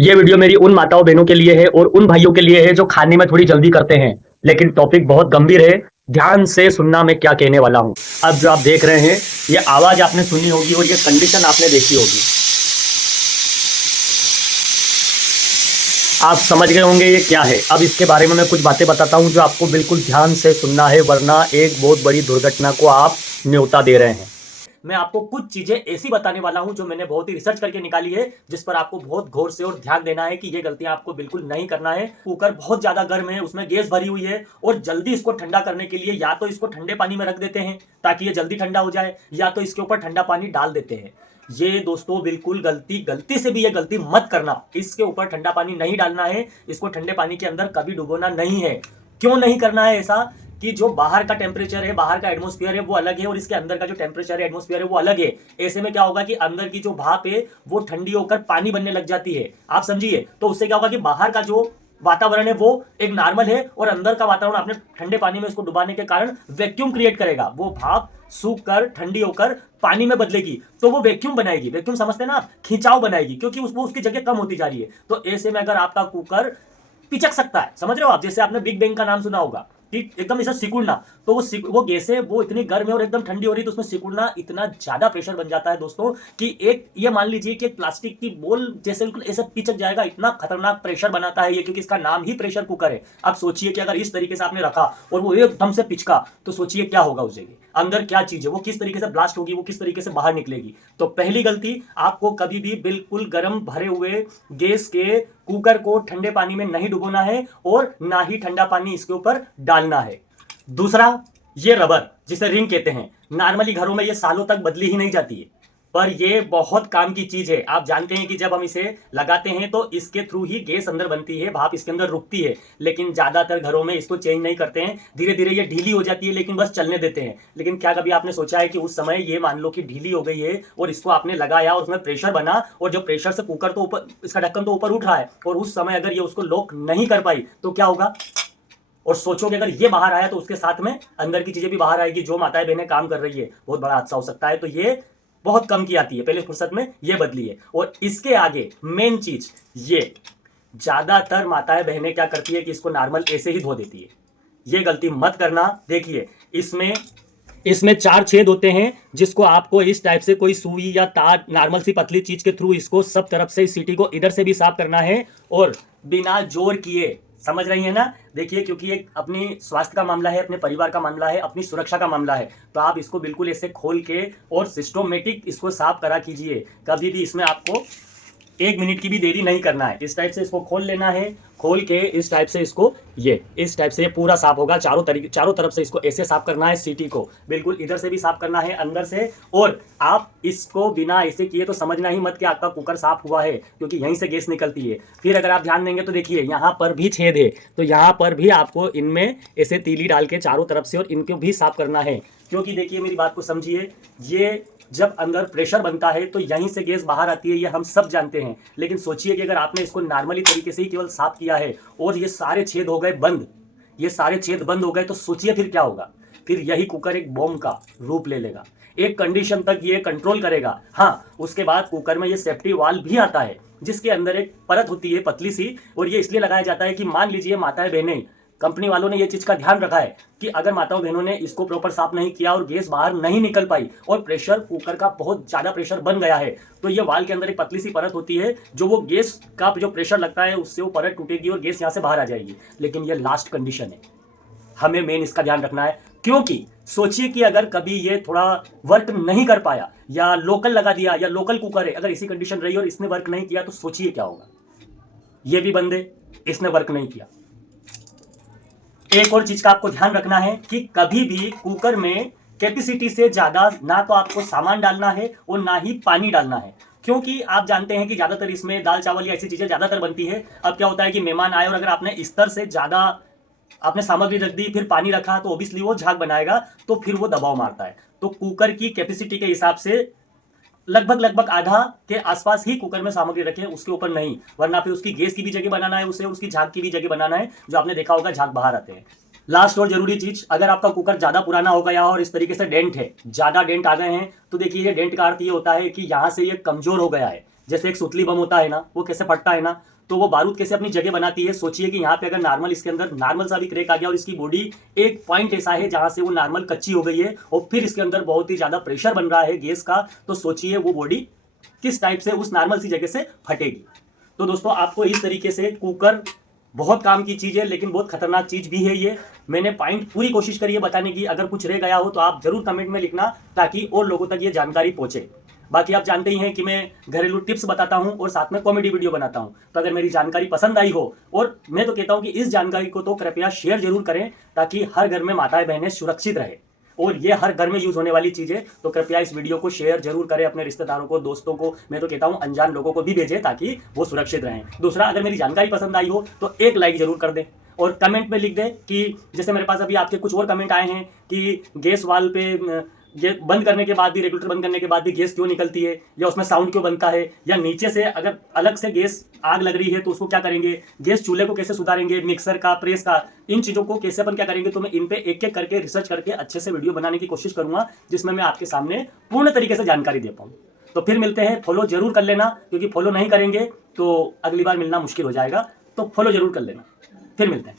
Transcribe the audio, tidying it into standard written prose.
ये वीडियो मेरी उन माताओं बहनों के लिए है और उन भाइयों के लिए है जो खाने में थोड़ी जल्दी करते हैं, लेकिन टॉपिक बहुत गंभीर है। ध्यान से सुनना मैं क्या कहने वाला हूं। अब जो आप देख रहे हैं, ये आवाज आपने सुनी होगी और ये कंडीशन आपने देखी होगी। आप समझ गए होंगे ये क्या है। अब इसके बारे में मैं कुछ बातें बताता हूं जो आपको बिल्कुल ध्यान से सुनना है, वरना एक बहुत बड़ी दुर्घटना को आप न्योता दे रहे हैं। मैं आपको कुछ चीजें ऐसी बताने वाला हूं जो मैंने बहुत ही रिसर्च करके निकाली है, जिस पर आपको बहुत गौर से और ध्यान देना है कि ये गलतियां आपको बिल्कुल नहीं करना है। कुकर बहुत ज्यादा गर्म है, उसमें गैस भरी हुई है और जल्दी इसको ठंडा करने के लिए या तो इसको ठंडे पानी में रख देते हैं ताकि ये जल्दी ठंडा हो जाए, या तो इसके ऊपर ठंडा पानी डाल देते हैं। ये दोस्तों बिल्कुल गलती से भी ये गलती मत करना। इसके ऊपर ठंडा पानी नहीं डालना है, इसको ठंडे पानी के अंदर कभी डुबोना नहीं है। क्यों नहीं करना है ऐसा? कि जो बाहर का टेम्परेचर है, बाहर का एटमॉस्फेयर है वो अलग है और इसके अंदर का जो टेम्परेचर है, एटमॉस्फेयर है वो अलग है। ऐसे में क्या होगा कि अंदर की जो भाप है वो ठंडी होकर पानी बनने लग जाती है। आप समझिए, तो उससे क्या होगा कि बाहर का जो वातावरण है वो एक नॉर्मल है और अंदर का वातावरण आपने ठंडे पानी में इसको डुबाने के कारण वैक्यूम क्रिएट करेगा। वो भाप सूख कर ठंडी होकर पानी में बदलेगी तो वो वैक्यूम बनाएगी। वैक्यूम समझते हैं ना, खिंचाव बनाएगी, क्योंकि वो उसकी जगह कम होती जा रही है। तो ऐसे में अगर आपका कुकर पिचक सकता है, समझ रहे हो आप, जैसे आपने बिग बैंग का नाम सुना होगा कि एकदम ऐसा सिकुड़ना, तो वो गैसें वो इतनी गर्म है और एकदम ठंडी हो रही है, तो उसमें सिकुड़ना इतना ज्यादा प्रेशर बन जाता है दोस्तों कि एक ये मान लीजिए कि एक प्लास्टिक की बोल जैसे बिल्कुल ऐसे पिचक जाएगा। इतना खतरनाक प्रेशर बनाता है ये, क्योंकि इसका नाम ही प्रेशर कुकर है। आप सोचिए कि अगर इस तरीके से आपने रखा और वो एकदम से पिचका, तो सोचिए क्या होगा उस जगह, अंदर क्या चीज है, वो किस तरीके से ब्लास्ट होगी, वो किस तरीके से बाहर निकलेगी। तो पहली गलती, आपको कभी भी बिल्कुल गर्म भरे हुए गैस के कुकर को ठंडे पानी में नहीं डुबोना है और ना ही ठंडा पानी इसके ऊपर डालना है। दूसरा, ये रबर जिसे रिंग कहते हैं, नॉर्मली घरों में ये सालों तक बदली ही नहीं जाती है, पर ये बहुत काम की चीज है। आप जानते हैं कि जब हम इसे लगाते हैं तो इसके थ्रू ही गैस अंदर बनती है, भाप इसके अंदर रुकती है, लेकिन ज्यादातर घरों में इसको चेंज नहीं करते हैं। धीरे धीरे ये ढीली हो जाती है, लेकिन बस चलने देते हैं। लेकिन क्या कभी आपने सोचा है कि उस समय ये मान लो कि ढीली हो गई है और इसको आपने लगाया और उसमें प्रेशर बना, और जो प्रेशर से कुकर तो ऊपर, इसका ढक्कन तो ऊपर उठ रहा है, और उस समय अगर ये उसको लॉक नहीं कर पाई तो क्या होगा? और सोचोगे अगर ये बाहर आया तो उसके साथ में अंदर की चीजें भी बाहर आएगी। जो माताएं बहनें काम कर रही है, बहुत बड़ा हादसा हो सकता है। तो ये बहुत कम की आती है, पहले फुर्सत में ये बदली है। और इसके आगे मेन चीज, ये ज्यादातर माताएं बहनें क्या करती है कि इसको नॉर्मल ऐसे ही धो देती है। ये गलती मत करना। देखिए, इसमें इसमें 4 छेद होते हैं, जिसको आपको इस टाइप से कोई सुई या तार, नॉर्मल सी पतली चीज के थ्रू इसको सब तरफ से, इस सीटी को इधर से भी साफ करना है और बिना जोर किए। समझ रही है ना? देखिए, क्योंकि एक अपनी स्वास्थ्य का मामला है, अपने परिवार का मामला है, अपनी सुरक्षा का मामला है, तो आप इसको बिल्कुल ऐसे खोल के और सिस्टोमेटिक इसको साफ करा कीजिए। कभी भी इसमें आपको 1 मिनट की भी देरी नहीं करना है। इस टाइप से इसको खोल लेना है, खोल के इस टाइप से इसको, ये इस टाइप से ये पूरा साफ होगा। चारों तरफ से इसको ऐसे साफ करना है, सीटी को बिल्कुल इधर से भी साफ करना है, अंदर से। और आप इसको बिना ऐसे किए तो समझना ही मत कि आपका कुकर साफ हुआ है, क्योंकि यहीं से गैस निकलती है। फिर अगर आप ध्यान देंगे तो देखिए, यहाँ पर भी छेद है, तो यहाँ पर भी आपको इनमें ऐसे तीली डाल के चारों तरफ से और इनको भी साफ करना है। क्योंकि देखिए, मेरी बात को समझिए, ये जब अंदर प्रेशर बनता है तो यहीं से गैस बाहर आती है, ये हम सब जानते हैं। लेकिन सोचिए कि अगर आपने इसको नॉर्मली तरीके से ही केवल साफ किया है और ये सारे छेद हो गए बंद, ये सारे छेद बंद हो गए, तो सोचिए फिर क्या होगा। फिर यही कुकर एक बॉम्ब का रूप ले लेगा। एक कंडीशन तक ये कंट्रोल करेगा। हाँ, उसके बाद कुकर में ये सेफ्टी वाल्व भी आता है, जिसके अंदर एक परत होती है पतली सी, और ये इसलिए लगाया जाता है कि मान लीजिए माताएं बहनें, कंपनी वालों ने ये चीज का ध्यान रखा है कि अगर माताओं बहनों ने इसको प्रॉपर साफ नहीं किया और गैस बाहर नहीं निकल पाई और प्रेशर कुकर का बहुत ज्यादा प्रेशर बन गया है, तो ये वाल के अंदर एक पतली सी परत होती है, जो वो गैस का जो प्रेशर लगता है उससे वो परत टूटेगी और गैस यहाँ से बाहर आ जाएगी। लेकिन ये लास्ट कंडीशन है, हमें मेन इसका ध्यान रखना है। क्योंकि सोचिए कि अगर कभी ये थोड़ा वर्क नहीं कर पाया, या लोकल लगा दिया, या लोकल कुकर है, अगर इसी कंडीशन रही और इसने वर्क नहीं किया, तो सोचिए क्या होगा। ये भी बंदे, इसने वर्क नहीं किया। एक और चीज का आपको ध्यान रखना है कि कभी भी कुकर में कैपेसिटी से ज्यादा ना तो आपको सामान डालना है और ना ही पानी डालना है। क्योंकि आप जानते हैं कि ज्यादातर इसमें दाल चावल या ऐसी चीजें ज्यादातर बनती है। अब क्या होता है कि मेहमान आए और अगर आपने स्तर से ज्यादा आपने सामग्री रख दी, फिर पानी रखा, तो ओबियसली वो झाग बनाएगा, तो फिर वो दबाव मारता है। तो कुकर की कैपेसिटी के हिसाब से लगभग आधा के आसपास ही कुकर में सामग्री रखें, उसके ऊपर नहीं, वरना फिर उसकी गैस की भी जगह बनाना है, उसे उसकी झाग की भी जगह बनाना है, जो आपने देखा होगा झाग बाहर आते हैं। लास्ट और जरूरी चीज, अगर आपका कुकर ज्यादा पुराना हो गया और इस तरीके से डेंट है, ज्यादा डेंट आ गए हैं, तो देखिए ये डेंट का अर्थ ये होता है कि यहां से ये कमजोर हो गया है। जैसे एक सुतली बम होता है ना, वो कैसे फटता है ना, तो वो बारूद कैसे अपनी जगह बनाती है। सोचिए कि यहाँ पे अगर नॉर्मल इसके अंदर नॉर्मल सा भी क्रैक आ गया और इसकी बॉडी एक पॉइंट ऐसा है जहां से वो नॉर्मल कच्ची हो गई है और फिर इसके अंदर बहुत ही ज्यादा प्रेशर बन रहा है गैस का, तो सोचिए वो बॉडी किस टाइप से उस नॉर्मल सी जगह से फटेगी। तो दोस्तों आपको इस तरीके से कुकर बहुत काम की चीज़ है, लेकिन बहुत खतरनाक चीज़ भी है ये। मैंने पॉइंट पूरी कोशिश करी है बताने की, अगर कुछ रह गया हो तो आप जरूर कमेंट में लिखना ताकि और लोगों तक ये जानकारी पहुंचे। बाकी आप जानते ही हैं कि मैं घरेलू टिप्स बताता हूं और साथ में कॉमेडी वीडियो बनाता हूं, तो अगर मेरी जानकारी पसंद आई हो, और मैं तो कहता हूं कि इस जानकारी को तो कृपया शेयर जरूर करें ताकि हर घर में माताएं बहनें सुरक्षित रहे, और ये हर घर में यूज होने वाली चीज है। तो कृपया इस वीडियो को शेयर जरूर करें अपने रिश्तेदारों को, दोस्तों को, मैं तो कहता हूं अनजान लोगों को भी भेजें ताकि वो सुरक्षित रहें। दूसरा, अगर मेरी जानकारी पसंद आई हो तो एक लाइक जरूर कर दें और कमेंट में लिख दें कि जैसे मेरे पास अभी आपके कुछ और कमेंट आए हैं कि गैस वाल पे ये बंद करने के बाद भी, रेगुलेटर बंद करने के बाद भी गैस क्यों निकलती है, या उसमें साउंड क्यों बनता है, या नीचे से अगर अलग से गैस आग लग रही है तो उसको क्या करेंगे, गैस चूल्हे को कैसे सुधारेंगे, मिक्सर का, प्रेस का, इन चीज़ों को कैसे अपन क्या करेंगे। तो मैं इन पे एक एक करके रिसर्च करके अच्छे से वीडियो बनाने की कोशिश करूंगा जिसमें मैं आपके सामने पूर्ण तरीके से जानकारी दे पाऊँ। तो फिर मिलते हैं, फॉलो जरूर कर लेना, क्योंकि फॉलो नहीं करेंगे तो अगली बार मिलना मुश्किल हो जाएगा। तो फॉलो जरूर कर लेना, फिर मिलते हैं।